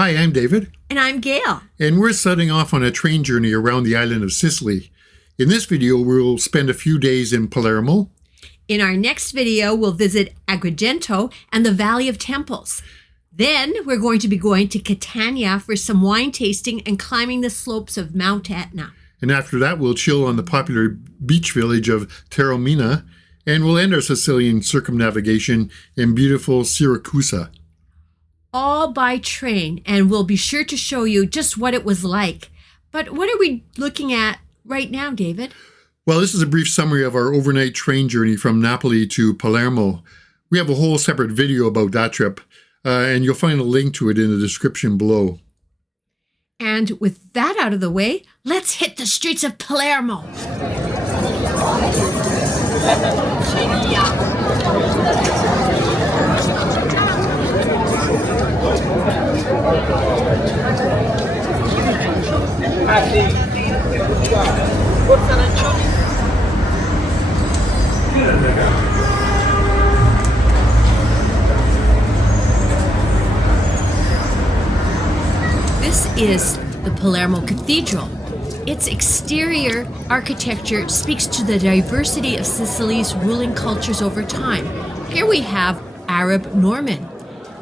Hi, I'm David. And I'm Gail. And we're setting off on a train journey around the island of Sicily. In this video, we'll spend a few days in Palermo. In our next video, we'll visit Agrigento and the Valley of Temples. Then we're going to be going to Catania for some wine tasting and climbing the slopes of Mount Etna. And after that, we'll chill on the popular beach village of Taormina, and we'll end our Sicilian circumnavigation in beautiful Siracusa. All by train, and we'll be sure to show you just what it was like. But what are we looking at right now, David? Well, this is a brief summary of our overnight train journey from Napoli to Palermo. We have a whole separate video about that trip, and you'll find a link to it in the description below. And with that out of the way, let's hit the streets of Palermo. This is the Palermo Cathedral. Its exterior architecture speaks to the diversity of Sicily's ruling cultures over time. Here we have Arab Norman.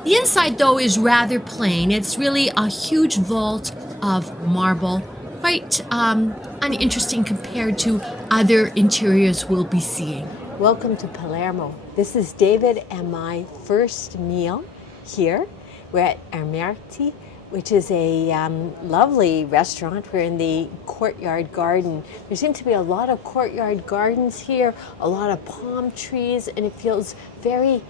The inside, though, is rather plain. It's really a huge vault of marble, quite uninteresting compared to other interiors we'll be seeing. Welcome to Palermo. This is David and my first meal here. We're at Armerti, which is a lovely restaurant. We're in the courtyard garden. There seem to be a lot of courtyard gardens here, a lot of palm trees, and it feels very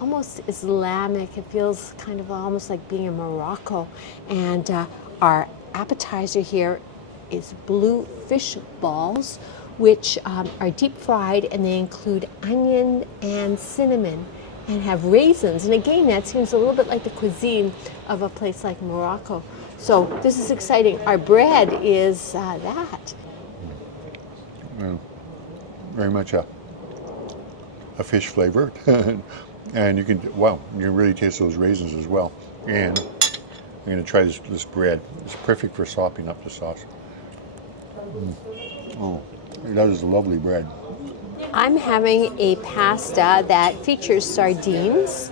almost Islamic. It feels kind of almost like being in Morocco. And our appetizer here is blue fish balls, which are deep fried, and they include onion and cinnamon and have raisins. And again, that seems a little bit like the cuisine of a place like Morocco. So this is exciting. Our bread is that. Very much a fish flavor. And you can really taste those raisins as well. And I'm going to try this bread. It's perfect for sopping up the sauce. Oh, that is lovely bread. I'm having a pasta that features sardines,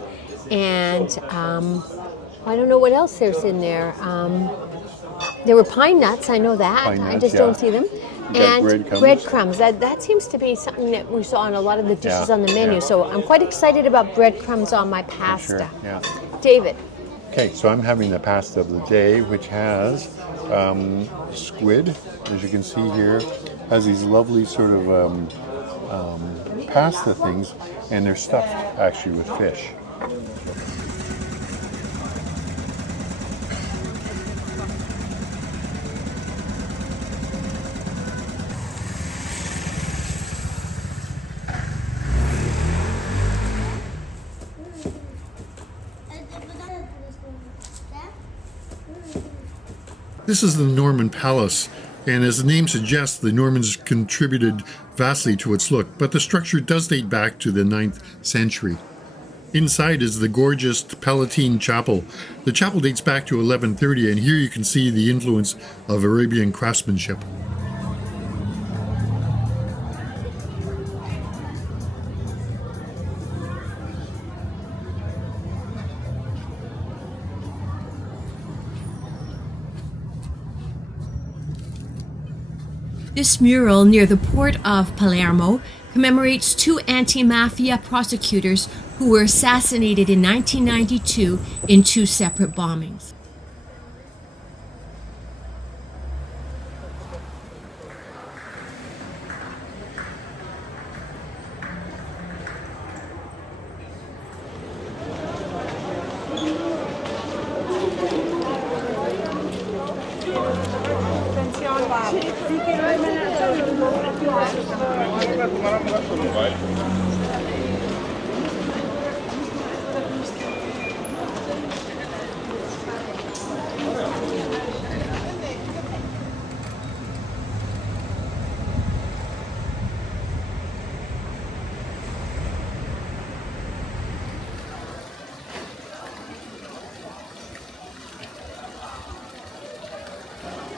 and I don't know what else there's in there. There were pine nuts, I know that. Pine nuts, I just don't see them. And breadcrumbs. That seems to be something that we saw in a lot of the dishes on the menu. So I'm quite excited about breadcrumbs on my pasta. Sure, yeah. David. Okay, so I'm having the pasta of the day, which has squid, as you can see here, has these lovely sort of pasta things, and they're stuffed actually with fish. This is the Norman Palace, and as the name suggests, the Normans contributed vastly to its look, but the structure does date back to the 9th century. Inside is the gorgeous Palatine Chapel. The chapel dates back to 1130, and here you can see the influence of Arabian craftsmanship. This mural near the port of Palermo commemorates two anti-mafia prosecutors who were assassinated in 1992 in two separate bombings.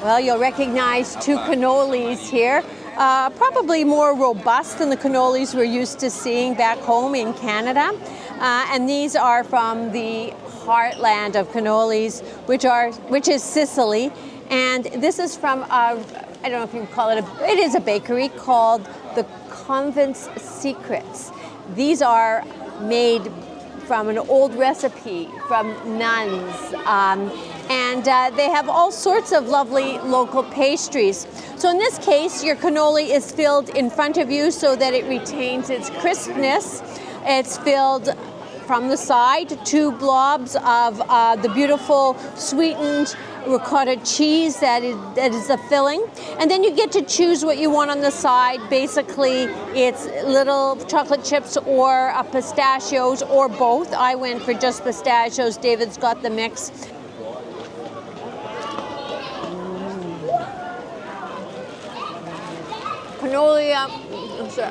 Well, you'll recognize two cannolis here. Probably more robust than the cannolis we're used to seeing back home in Canada. And these are from the heartland of cannolis, which is Sicily. And this is from, I don't know if you can call it, it is a bakery called the Convent's Secrets. These are made from an old recipe from nuns. And they have all sorts of lovely local pastries. So in this case, your cannoli is filled in front of you so that it retains its crispness. It's filled from the side, 2 blobs of the beautiful sweetened ricotta cheese that is the filling. And then you get to choose what you want on the side. Basically, it's little chocolate chips or pistachios or both. I went for just pistachios. David's got the mix.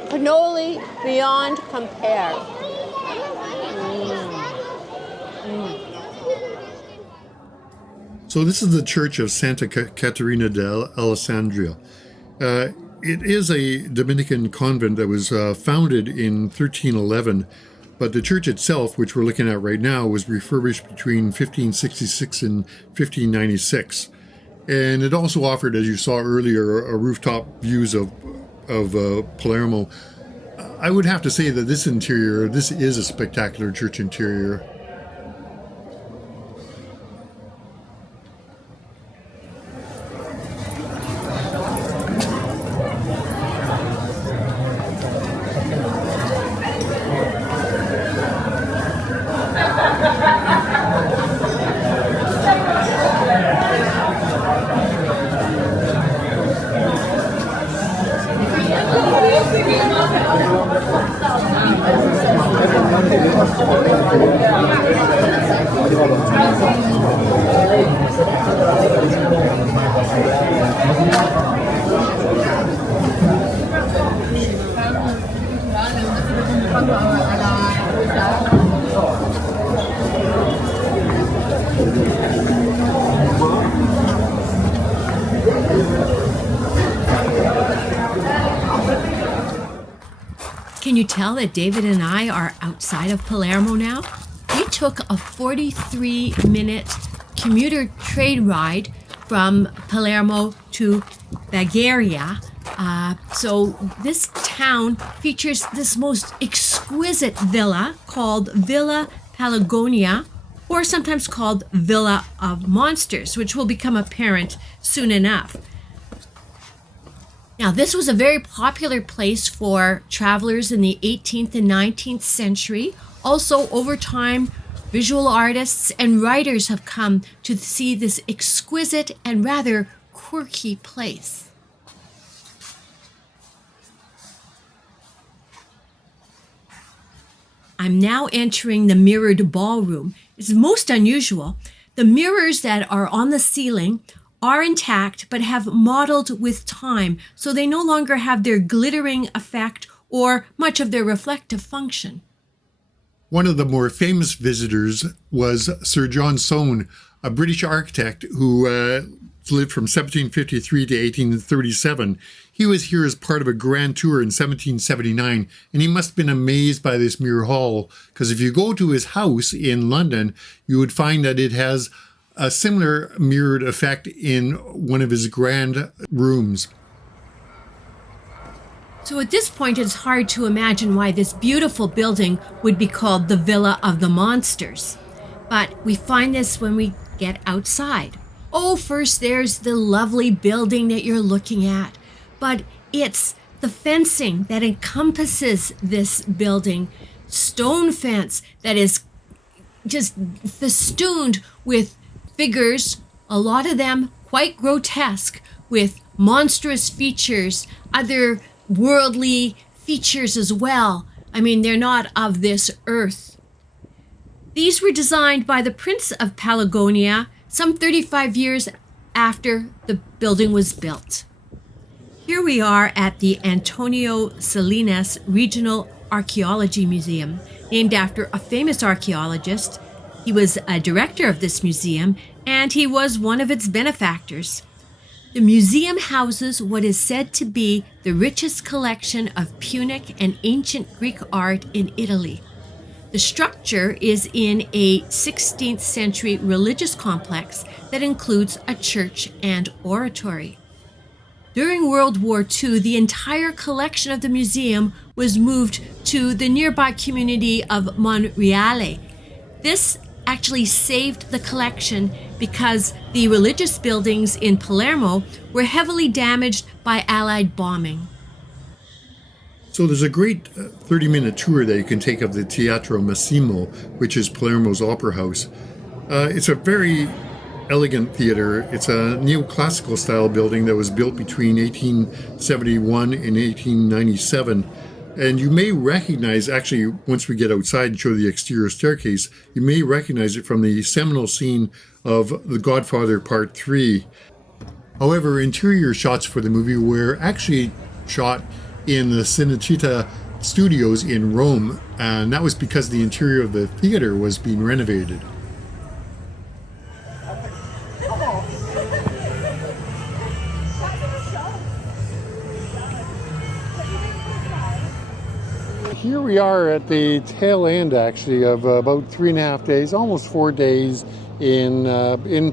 Cannoli beyond compare. So this is the Church of Santa Caterina dell'Alessandria. It is a Dominican convent that was founded in 1311, but the church itself, which we're looking at right now, was refurbished between 1566 and 1596. And it also offered, as you saw earlier, a rooftop views of Palermo. I would have to say that this is a spectacular church interior. Can you tell that David and I are outside of Palermo now? We took a 43-minute commuter train ride from Palermo to Bagheria. So this town features this most exquisite villa called Villa Palagonia, or sometimes called Villa of Monsters, which will become apparent soon enough. Now, this was a very popular place for travelers in the 18th and 19th century. Also, over time, visual artists and writers have come to see this exquisite and rather quirky place. I'm now entering the mirrored ballroom. It's most unusual. The mirrors that are on the ceiling are intact but have modeled with time, so they no longer have their glittering effect or much of their reflective function. One of the more famous visitors was Sir John Soane, a British architect who lived from 1753 to 1837. He was here as part of a grand tour in 1779, and he must have been amazed by this mirror hall, because if you go to his house in London, you would find that it has a similar mirrored effect in one of his grand rooms. So at this point, it's hard to imagine why this beautiful building would be called the Villa of the Monsters. But we find this when we get outside. Oh, first there's the lovely building that you're looking at, but it's the fencing that encompasses this building, stone fence that is just festooned with figures, a lot of them quite grotesque, with monstrous features, other worldly features as well. I mean, they're not of this earth. These were designed by the Prince of Palagonia some 35 years after the building was built. Here we are at the Antonio Salinas Regional Archeology Museum, named after a famous archaeologist. He was a director of this museum, and he was one of its benefactors. The museum houses what is said to be the richest collection of Punic and ancient Greek art in Italy. The structure is in a 16th century religious complex that includes a church and oratory. During World War II, the entire collection of the museum was moved to the nearby community of Monreale. This actually saved the collection because the religious buildings in Palermo were heavily damaged by Allied bombing. So there's a great 30-minute tour that you can take of the Teatro Massimo, which is Palermo's opera house. It's a very elegant theater. It's a neoclassical style building that was built between 1871 and 1897. And you may recognize, actually, once we get outside and show the exterior staircase, you may recognize it from the seminal scene of The Godfather Part 3. However, interior shots for the movie were actually shot in the Cinecittà studios in Rome, and that was because the interior of the theater was being renovated. Here we are at the tail end, actually, of about 3.5 days, almost 4 days in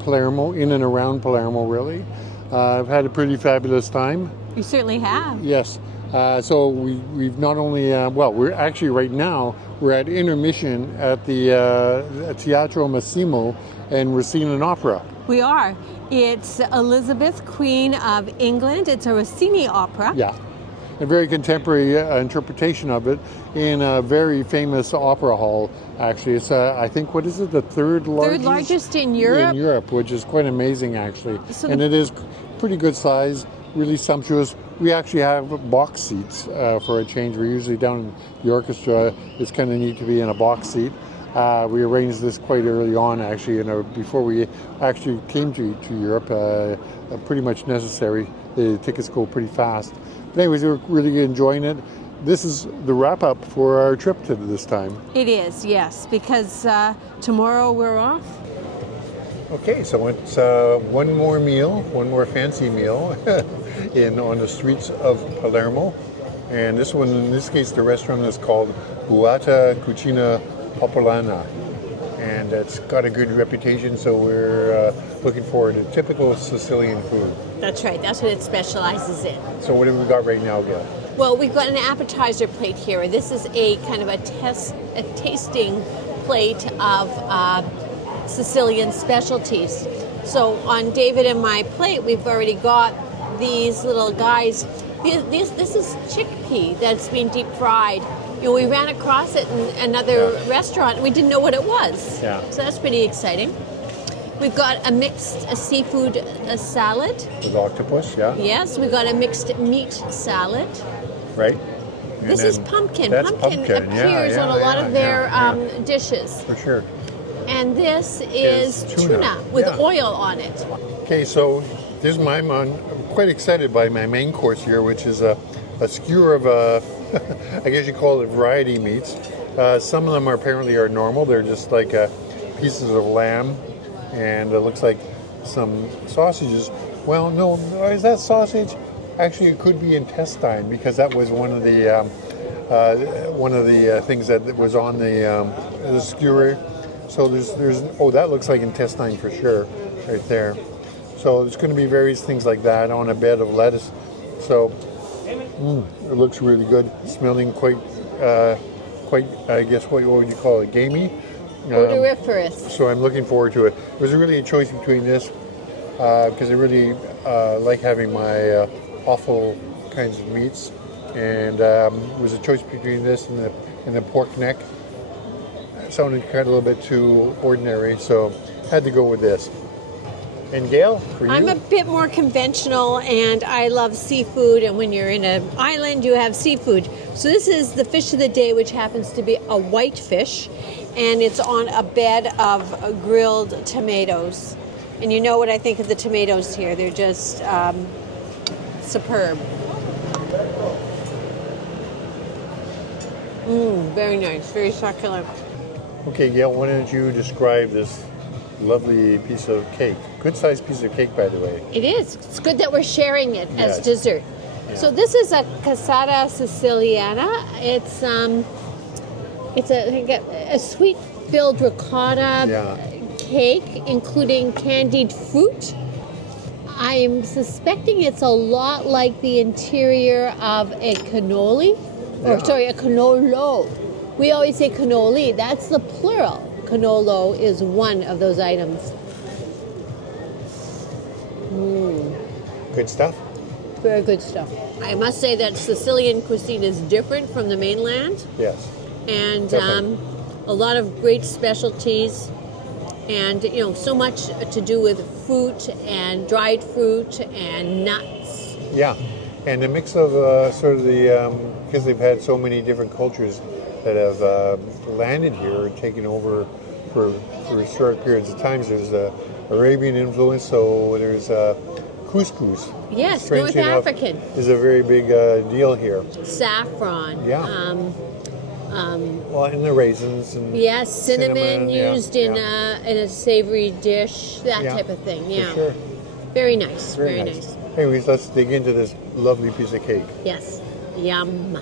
Palermo, in and around Palermo, really. I've had a pretty fabulous time. You certainly have. Yes. So we've not only, we're actually right now, we're at intermission at the Teatro Massimo, and we're seeing an opera. We are. It's Elizabeth, Queen of England. It's a Rossini opera. Yeah. A very contemporary interpretation of it in a very famous opera hall, actually. It's, I think, what is it, the third largest? Third largest in Europe. In Europe, which is quite amazing, actually. So and it is pretty good size, really sumptuous. We actually have box seats for a change. We're usually down in the orchestra. It's kind of neat to be in a box seat. We arranged this quite early on, actually, before we actually came to Europe. Pretty much necessary. The tickets go pretty fast. But anyways, we're really enjoying it. This is the wrap-up for our trip to this time. It is, yes, because tomorrow we're off. Okay, so it's one more fancy meal on the streets of Palermo. And this one, in this case, the restaurant is called Buata Cucina Popolana. And it's got a good reputation, so we're looking forward to typical Sicilian food. That's right, that's what it specializes in. So what have we got right now, Gail? Well, we've got an appetizer plate here. This is a kind of a tasting plate of Sicilian specialties. So on David and my plate, we've already got these little guys. This is chickpea that's been deep fried. You know, we ran across it in another restaurant and we didn't know what it was. Yeah. So that's pretty exciting. We've got a mixed seafood salad. With octopus, yeah. Yes, we've got a mixed meat salad. Right. This is pumpkin. That's pumpkin appears on a lot of their dishes. For sure. And this is tuna with oil on it. Okay, so this is I'm quite excited by my main course here, which is a skewer of I guess you call it variety meats. Some of them apparently are normal. They're just like pieces of lamb, and it looks like some sausages. Well, no, is that sausage? Actually, it could be intestine, because that was one of the things that was on the skewer. So there's that looks like intestine for sure, right there. So there's going to be various things like that on a bed of lettuce. So it looks really good, smelling quite I guess what would you call it, gamey? Odoriferous. So I'm looking forward to it. It was really a choice between this because I really like having my offal kinds of meats, and it was a choice between this and the pork neck. It sounded kind of a little bit too ordinary, so had to go with this. And Gail, for you? I'm a bit more conventional, and I love seafood, and when you're in an island, you have seafood. So this is the fish of the day, which happens to be a white fish, and it's on a bed of grilled tomatoes. And you know what I think of the tomatoes here. They're just superb. Very nice, very succulent. Okay, Gail, why don't you describe this lovely piece of cake. Good sized piece of cake, by the way. It is. It's good that we're sharing it as Yes. dessert. Yeah. So this is a cassata siciliana. It's a sweet-filled ricotta Yeah. cake, including candied fruit. I'm suspecting it's a lot like the interior of a cannoli, or Yeah. sorry, a cannolo. We always say cannoli. That's the plural. Cannolo is one of those items. Good stuff. Very good stuff. I must say that Sicilian cuisine is different from the mainland, Yes. and Definitely. a lot of great specialties, and so much to do with fruit and dried fruit and nuts. Yeah. And a mix of sort of the, because they've had so many different cultures that have landed here or taken over for short periods of time. There's Arabian influence, so there's couscous. Yes, Strangely North enough, African. is a very big deal here. Saffron. Yeah. Well, and the raisins and Yes, cinnamon yeah, used in a savory dish, that Yeah, type of thing. for Yeah. sure. Very nice. Very nice. Anyways, let's dig into this lovely piece of cake. Yes. Yum.